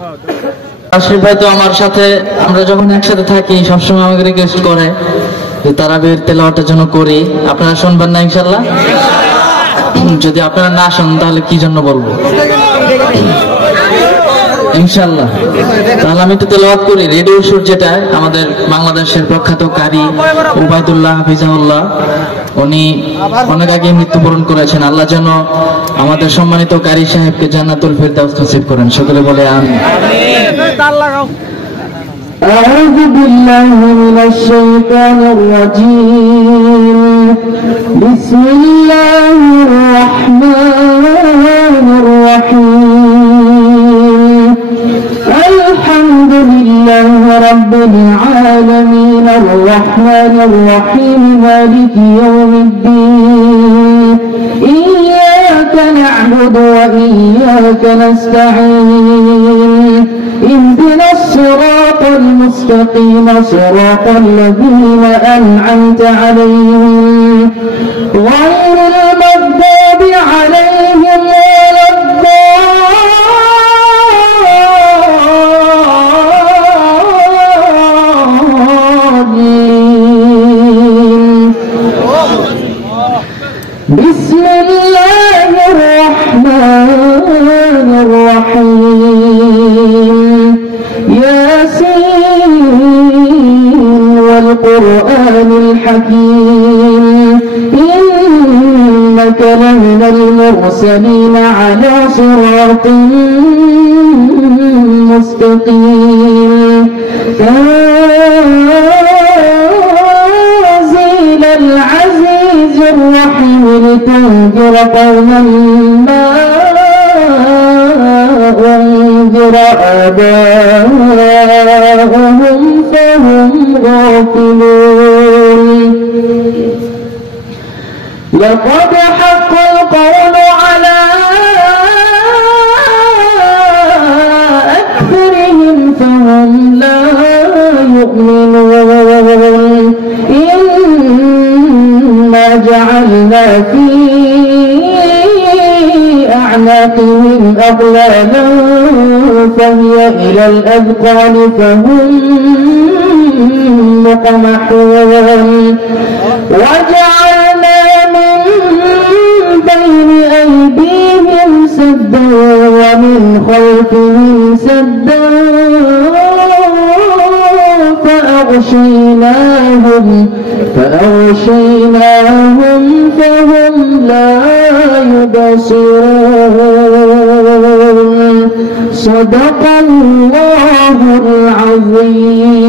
আশিফ ভাই তো আমার সাথে, আমরা যখন একসাথে থাকি সবসময় আমাকে রিকোয়েস্ট করে যে তারাবির তেলাওয়াতের জন্য করি। আপনারা শুনবেন না ইনশাআল্লাহ? যদি আপনারা না শুনেন তাহলে কি জন্য বলবো ইনশাআল্লাহ। তাহলে আমি তো তেলাওয়াত করি। রেডিও সুর, যেটা আমাদের বাংলাদেশের প্রখ্যাত কারি উবাইদুল্লাহ হাফিজাহুল্লাহ, উনি অনেক আগে মৃত্যুবরণ করেছেন। আল্লাহ যেন আমাদের সম্মানিত কারি সাহেবকে জান্নাতুল ফিরদাউস নসিব করেন। সকলে বলে আমিন। أعوذ بالله من الشيطان الرجيم. بسم الله الرحمن الرحيم. الحمد لله رب العالمين الرحمن الرحيم مالك يوم الدين. إياك نعبد وإياك نستعين. اهدنا الصراط المستقيم صراط الذين أنعمت عليهم غير المغضوب عليهم ولا الضالين. بسم الله الرحمن الرحيم. ياسين والقرآن الحكيم إنك لمن المرسلين على صراط مستقيم. تنزيل العزيز الرحيم لتنذر قوما ما أنذر آباؤهم فهم غافلون. لقد حق القول على أكثرهم فهم لا يؤمنون. إنا جعلنا في أعناقهم أغلالا فهي إلى الأذقان فهم مقمحون. وجعلنا من بين أيديهم سدا ومن خلفهم سدا فأغشيناهم فهم لا يبصرون. صدق الله العظيم.